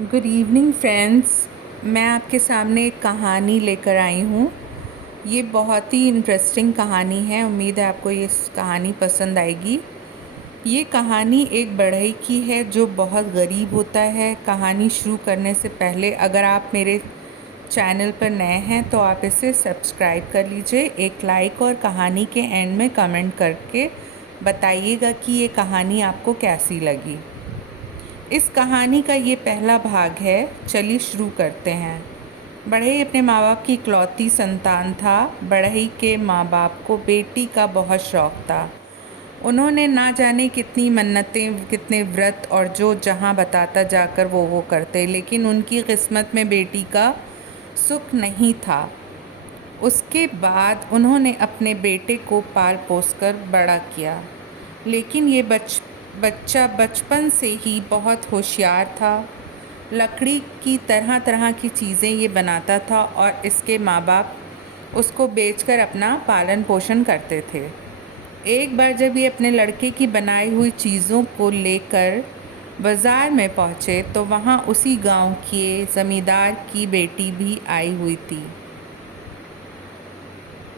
Good evening friends. मैं आपके सामने एक कहानी लेकर आई हूँ। ये बहुत ही इंटरेस्टिंग कहानी है। उम्मीद है आपको ये कहानी पसंद आएगी। ये कहानी एक बढ़ई की है जो बहुत गरीब होता है। कहानी शुरू करने से पहले अगर आप मेरे चैनल पर नए हैं तो आप इसे सब्सक्राइब कर लीजिए, एक लाइक और कहानी के एंड में कमेंट करके बताइएगा कि ये कहानी आपको कैसी लगी। इस कहानी का ये पहला भाग है। चलिए शुरू करते हैं। बढ़ई अपने माँ बाप की इकलौती संतान था। बढ़ई के माँ बाप को बेटी का बहुत शौक़ था। उन्होंने ना जाने कितनी मन्नतें, कितने व्रत और जो जहाँ बताता जाकर वो करते, लेकिन उनकी किस्मत में बेटी का सुख नहीं था। उसके बाद उन्होंने अपने बेटे को पाल पोस कर बड़ा किया, लेकिन ये बच्चा बचपन से ही बहुत होशियार था। लकड़ी की तरह तरह की चीज़ें ये बनाता था और इसके माँ बाप उसको बेचकर अपना पालन पोषण करते थे। एक बार जब ये अपने लड़के की बनाई हुई चीज़ों को लेकर बाज़ार में पहुँचे तो वहाँ उसी गांव के ज़मींदार की बेटी भी आई हुई थी।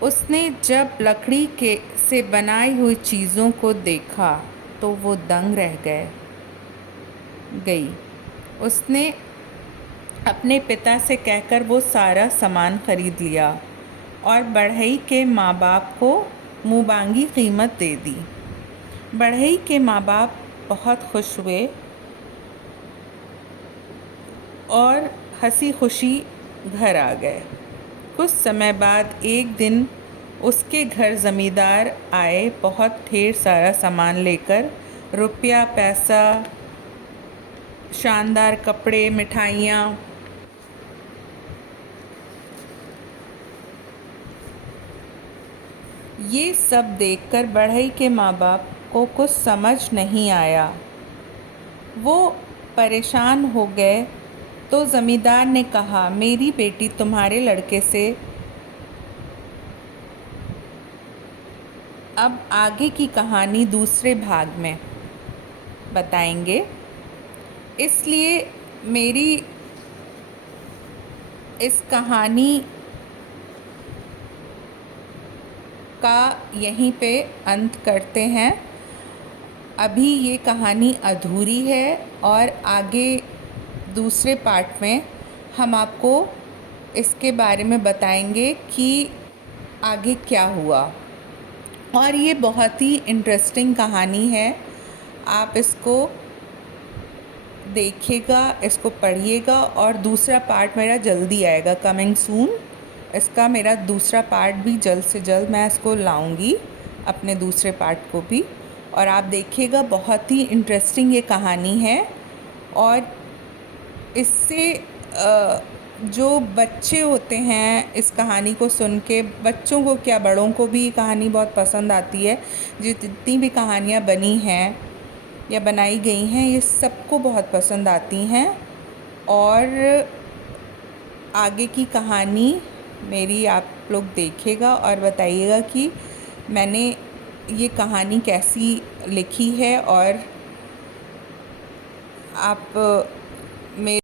उसने जब लकड़ी के से बनाई हुई चीज़ों को देखा तो वो दंग रह गई। उसने अपने पिता से कहकर वो सारा सामान खरीद लिया और बढ़ई के माँ बाप को मुँहबांगी कीमत दे दी। बढ़ई के माँ बाप बहुत खुश हुए और हंसी खुशी घर आ गए। कुछ समय बाद एक दिन उसके घर ज़मींदार आए, बहुत ढेर सारा सामान लेकर। रुपया, पैसा, शानदार कपड़े, मिठाइयाँ। ये सब देखकर बढ़ई के माँ बाप को कुछ समझ नहीं आया। वो परेशान हो गए। तो ज़मींदार ने कहा, मेरी बेटी तुम्हारे लड़के से अब आगे की कहानी दूसरे भाग में बताएंगे, इसलिए मेरी इस कहानी का यहीं पे अंत करते हैं। अभी ये कहानी अधूरी है और आगे दूसरे पार्ट में हम आपको इसके बारे में बताएंगे कि आगे क्या हुआ। और ये बहुत ही इंटरेस्टिंग कहानी है। आप इसको देखिएगा, इसको पढ़िएगा और दूसरा पार्ट मेरा जल्दी आएगा, कमिंग सून। इसका मेरा दूसरा पार्ट भी जल्द से जल्द मैं इसको लाऊंगी, अपने दूसरे पार्ट को भी। और आप देखिएगा, बहुत ही इंटरेस्टिंग ये कहानी है। और इससे जो बच्चे होते हैं इस कहानी को सुन के, बच्चों को क्या बड़ों को भी ये कहानी बहुत पसंद आती है। जितनी भी कहानियाँ बनी हैं या बनाई गई हैं, ये सबको बहुत पसंद आती हैं। और आगे की कहानी मेरी आप लोग देखिएगा और बताइएगा कि मैंने ये कहानी कैसी लिखी है। और आप मेरे